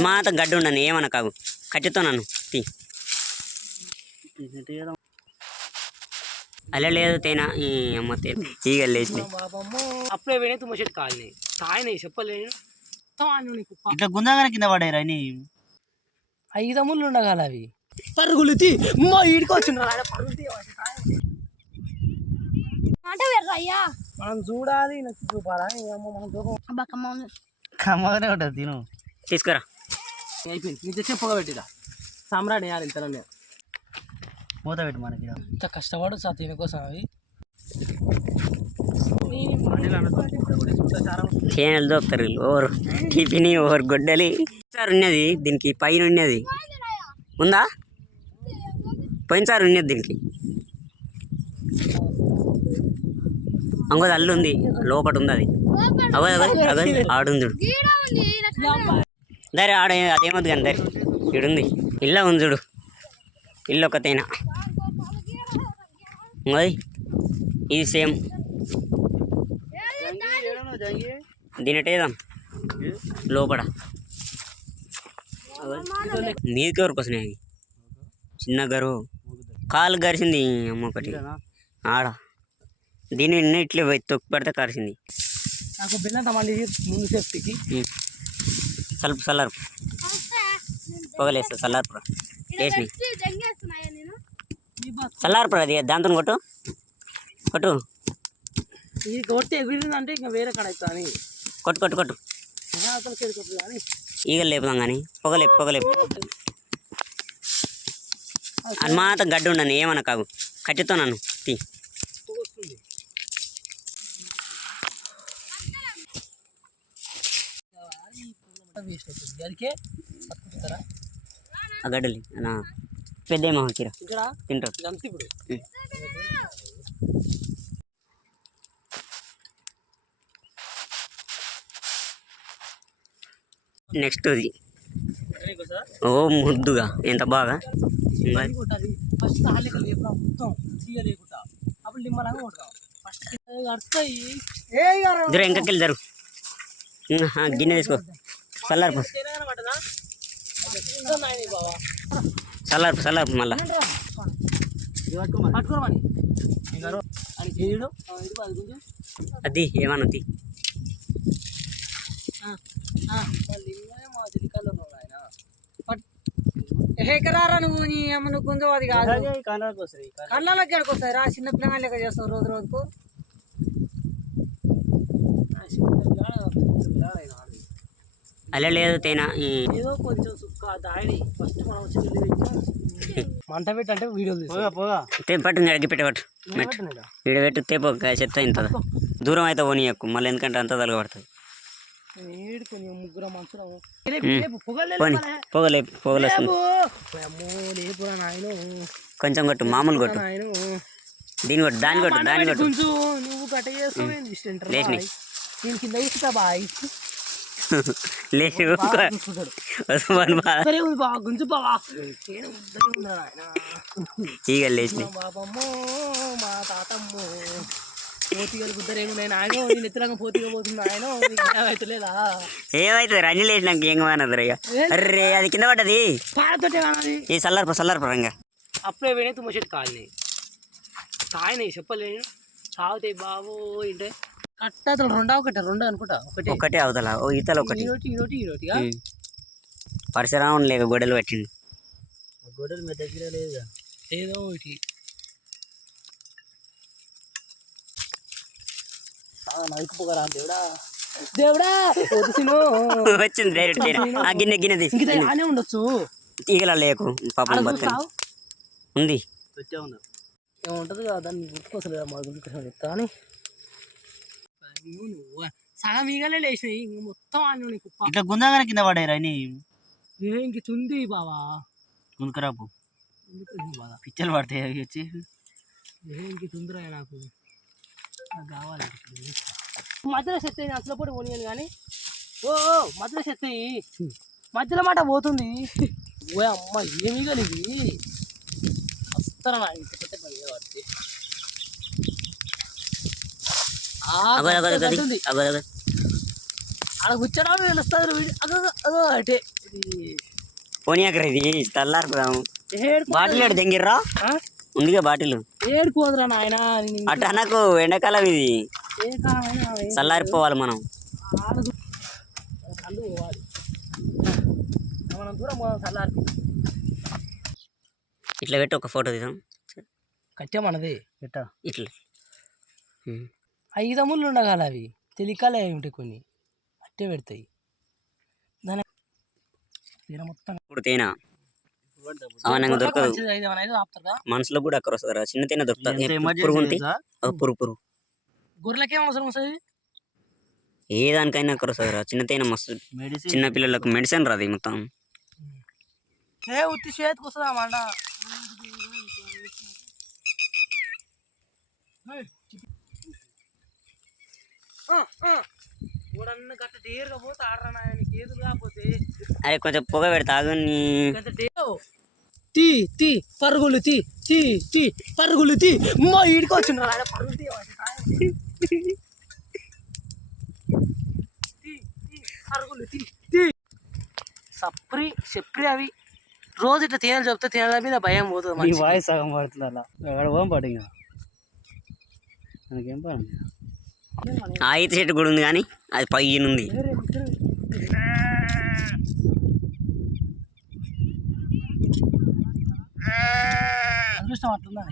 మాత గడ్డి ఉండను ఏమన్నా కాదు కచ్చితో నన్ను తీ అలా లేదు తేనా ఈ అమ్మ తీగ లేచి అప్పుడే పోయినాయి తుమ్మ చెట్టు కాలినాయి తాయినాయి చెప్పలేను ఇట్లా గుందాగానే కింద పడాయి రాని 5 ముళ్ళు ఉండగల అవి పరుగులు తీ మా ఈడికి వచ్చిండ్రు మనం చూడాలి నాకు చూపాలా కమ్మగానే ఉంటుంది తిను తీసుకురా అయిపోయింది నీ తెచ్చే పొగ పెట్టిరా సామ్రాట్ వేయాలి ఇంతలోనే మూత పెట్టి మనకి ఇంత కష్టపడు సార్ దీనికోసం అవి తేనెలు దొక్కుతారు ఓవర్ టిఫిన్ ఓవర్ గొడ్డలి సార్ ఉన్నది దీనికి పైన ఉన్నది ఉందా పోయినసారి ఉన్నది దీనికి అంగోది అల్లు ఉంది లోపల ఉంది అది అగది ఆడుంది దరే ఆడ అదేమద్దు కానీ దరి ఇడుంది ఇల్లా ఉంది చూడు ఇల్లు ఒకతేనా అది ఇది సేమ్ దీనటేదాం లోపల మీదకి ఎవరికి వస్తున్నాయి అవి చిన్న గరు కాలు గరిచింది అమ్మ ఒకటి ఆడ దీని ఇట్లా తొక్కి పడితే కరిచింది నాకు బెల్లం తమ్మండి ముందు సేఫ్టీకి సల్లార్పు పొగలేస్తా సల్లార్పురా వేసి సల్లార్పురా అది దాంతో కొట్టు కొట్టు ఇది కొట్టి ఎగిరిందంటే ఇంకా వేరే కాడ అవుతుంది కొట్టు కొట్టు కొట్టు కానీ ఈగలు లేపుదాం కానీ పొగలేపు అని మాత్రం గడ్డి ఉండను ఏమన్నా కాదు కచ్చితో నన్ను తీ వేస్ట్ అవుతుంది దానికే పట్టుకుంటారా ఆ గడ్డలి నా పెద్ద ఏమో కిరా ఇక్కడ తింటారు ఇదంతా ఇప్పుడు నెక్స్ట్ అది ఓ ముద్దుగా ఎంత బాగా కొట్టాలి ఫస్ట్ తాళిక లేపుదా మొత్తం తీయలేకుండా అప్పుడు నిమ్మలంగా కొడతాం ఫస్ట్ అడుస్తాయి జరు ఇంకెళ్ళి జరు గిన్నె తీసుకో చల్లార్పు చల్లార్పు మళ్ళా అది ఏమన్నా తీ హేకరారా నువ్వు నీ అమ్మ నువ్వు కొంచెం అది కాదు కళ్ళకి ఎక్కడికి వస్తాయి రా చిన్న పిల్లగా లెక్క చేస్తావు రోజు రోజుకు అలా లేదు తేనా ఏదో కొంచెం సుక్క దాడి ఫస్ట్ మనం మంట పెట్టంటే వీడియోలు పట్టు అడిగి పెట్టబట్టు వీడియో పెట్టు తేపో చెత్త ఇంత దూరం అయితే పోనీ ఎక్కువ మళ్ళీ ఎందుకంటే అంత తలగబడుతుంది కొంచెం ముగ్గురు మనుషులు పొగలేస్తుంది కొంచెం కొట్టు మామూలు కొట్టు దీని కొట్టు దాని కొట్టు నువ్వు కట్ట చేస్తావు లేచి నేను కింద ఇస్తా బాయ్ లేచి గుంజు బావా ఈగ లేచి బాబమ్మో మా తాతమ్మో పోతిగలు గుద్దరేమో ఆయన నేను ఎత్తులంగా పోతిగా పోతుంది ఆయన ఏమైతలేదా ఏమైతుంది రంజి లేచినాక ఏం కానది అర్రే అది కింద పడ్డది పాడతోటే కానది ఈ చల్లార్పు రంగా అప్పుడే పోయినాయి తుమ్మ చెట్టు కాలినాయి తాయినాయి చెప్పలేను తాగుతాయి బాబు ఏంటే కట్ట రెండు అనుకుంటా ఒకటే అవతల ఓ ఈతలు ఒకటి ఈరోటిగా పరిసరం లేక గొడవలు పెట్టింది గొడవలు మీ దగ్గర లేదుగా ఏదో ఒకటి నైకుపోగరా దేవుడా వచ్చింది డైరెక్ట్ ఆ గిన్నె తీసి ఆనే ఉండొచ్చు ఈగల లేకు పాపం బతుక ఉంది ఏముంటది కదా దాన్ని గుర్తుకోసలేదు మా గుర్తు కానీ సగం ఈగలే లేచినాయి మొత్తం ఆని నీకు ఇట్లా గుందాగానే కింద పడాయి రాని ఇంక చుంది బావా గుంకరాపు పిచ్చలు పడతాయి అవి వచ్చి ఇంక చుందిరా నాకు కావాలి మధ్యలో సెట్ అయ్యి అసలు కూడా పోనీయాను కానీ ఓ మధ్యలో సెట్ అయ్యి మధ్యలో మాట పోతుంది ఓ అమ్మ ఏమి కలిగి వస్తారా పెద్ద పని కాబట్టి ఆడ కూర్చోడా తెలుస్తుంది అదో అటే పోనీ అక్కడ ఇది చల్లారుకుదాము. ఏడు బాటిల్ ఏడు దెంగిర్రా ఉందిగా బాటిల్. ఏడుకోదురా నాయన. అట్లా నాకు ఎండాకాలం ఇది ఏ కాలమైనా చల్లారిపోవాలి మనం. కళ్ళు పోవాలి మనం దూరం పోదాం చల్లారి. ఇట్లా పెట్టి ఒక ఫోటో తీద్దాం. కట్టేమన్నది ఎట్టా ఇట్లా 5 అమ్ములు ఉండగాలి. అవి తెలికాలే ఉంటాయి కొన్ని అట్టే పెడతాయి. దాని తీర మొత్తం ఇప్పుడు తేనె సామాన్యంగా దొరకదు. 5 ఆపుతారా? మనసులో కూడా అక్కడ వస్తుంది. చిన్న తేనె దొరుకుతుంది. ఎంత emergency పురుగు ఉంటే తెలుసా? పురుగు గొర్రెలకేం అవసరం వస్తుంది? ఏ దానికైనా అక్కడ వస్తుంది. చిన్న తేనె మస్తు మెడిసిన్ చిన్న పిల్లలకు మెడిసిన్ రాదు మొత్తం. ఏ ఉత్తి చేతికి వస్తుందా మాట? గట్ట డేరుగా పోతే ఆడరా నీకు ఏదులు కాకపోతే. అరే కొంచెం పొగ పెడతా తీ తీ పరుగులు తీ తీ తీ పరుగులు తీ. మా ఈడికి వచ్చిండ్రు ఆయన పరుగులు తీ పరుగులు తీ తీ. చెప్పి అవి రోజు ఇట్లా తేనెలు చెప్తే తేనెల మీద భయం పోతుంది. నీ వాయిస్ సగం పడుతుంది అలా అక్కడ పోం పడు. ఇంకా మనకేం పని. ఆ ఈత చెట్టు కూడా ఉంది కానీ అది పైన ఉంది. అదృష్టం అట్లుందా?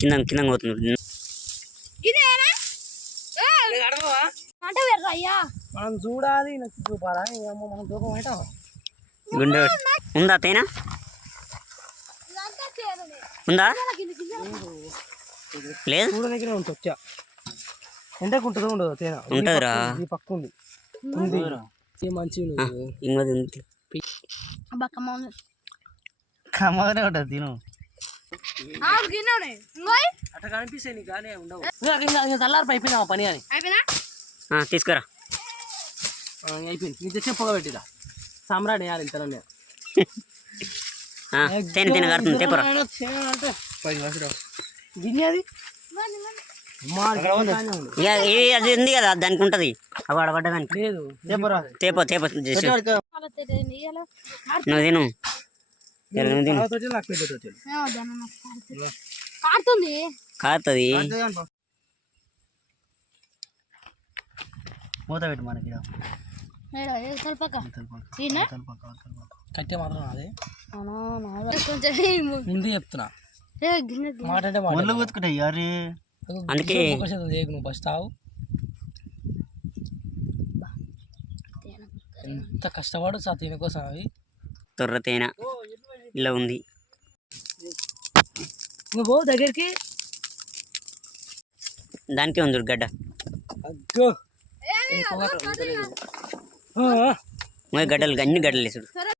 కింద కింద పోతుంది. మనం చూడాలి నచ్చి చూపాలా మనం దూరం అయితే గుండె ఉందా తేనా ఉందా లేదు చూడ దగ్గర ఉంటుంది. వచ్చా ఎంతకు ఉంటుందో ఉండదు తేనా ఉంటుందిరా. ఈ పక్క ఉంది ఉంది మంచిగా ఇంకోది ఉంది. కమ్మగానే ఉంటుంది తిను. అట్లా కనిపిస్తాయి నీకు కానీ ఉండవు. చల్లారి అయిపోయినా పని అని తీసుకురా. అయిపోయింది. నీకు తెచ్చే పొగ పెట్టిరా సామ్రాట్ వేయాలి ఇంతలోనే. తేనె తేనె కడుతుంది తెప్పరా. గిన్నె అది ఇక అది ఉంది కదా దానికి ఉంటుంది. అవి ఆడబడ్డ దానికి లేదు తేపో తేపో నువ్వు తిను కారుతుంది. మూత పెట్టు మనకి కట్టే మాత్రం అదే ముందు చెప్తున్నా మాట అంటే ఒళ్ళు బతుకుంటాయి. అరే అందుకే నువ్వు ఫస్ట్ ఆవు. ఎంత కష్టపడు సార్ దీనికోసం. అవి తొర్ర తేనె ఇలా ఉంది. నువ్వు దగ్గరికి దానికే ఉంది గడ్డ. గడ్డలు అన్ని గడ్డలు వేసాడు.